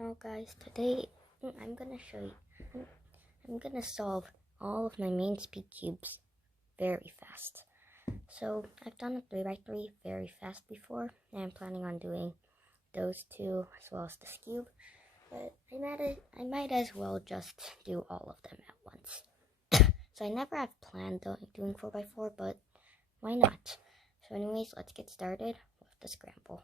Now guys, today I'm gonna show you, I'm gonna solve all of my main speed cubes very fast. So I've done a 3x3 very fast before, and I'm planning on doing those two as well as this cube, but I might as well just do all of them at once. So I never have planned doing 4x4, but why not? So anyways, let's get started with the scramble.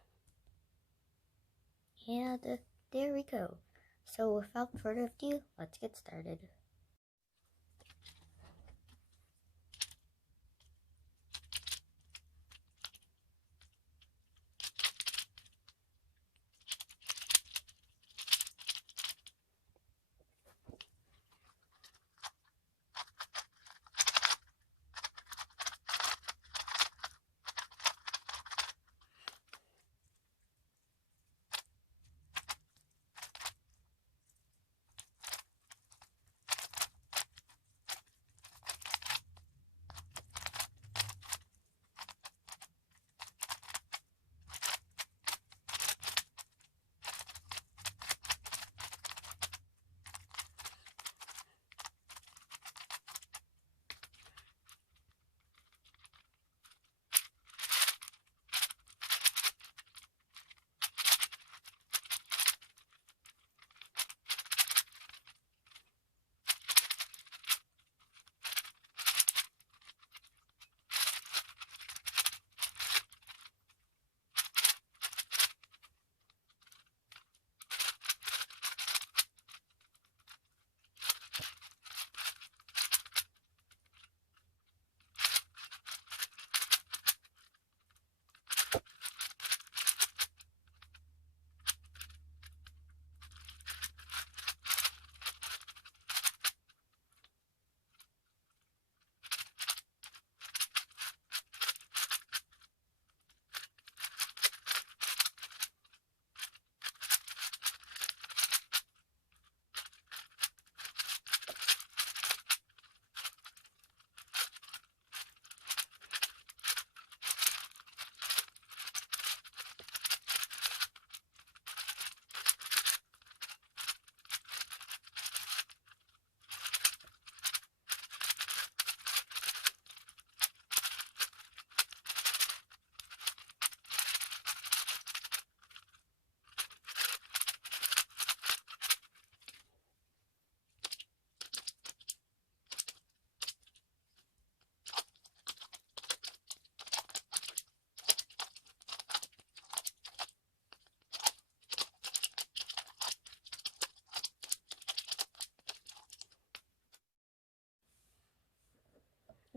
And there we go. So without further ado, let's get started.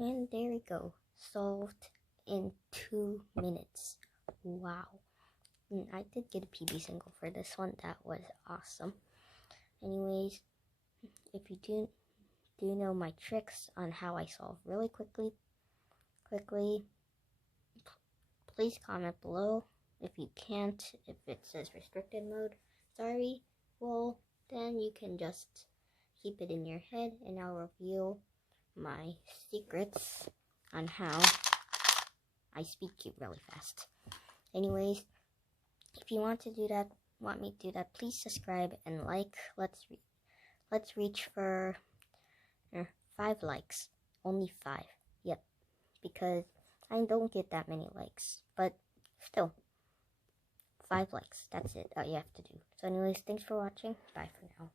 And there we go, solved in 2 minutes. Wow. I did get a PB single for this one. That was awesome. Anyways, if you do know my tricks on how I solve really quickly, please comment below. If you can't, if it says restricted mode, sorry, well, then you can just keep it in your head and I'll reveal my secrets on how I speed cube really fast. Anyways, if you want me to do that, please subscribe and like. Let's reach for 5 likes. Only 5. Yep, because I don't get that many likes, but still, 5 likes. That's it. All you have to do. So anyways, thanks for watching. Bye for now.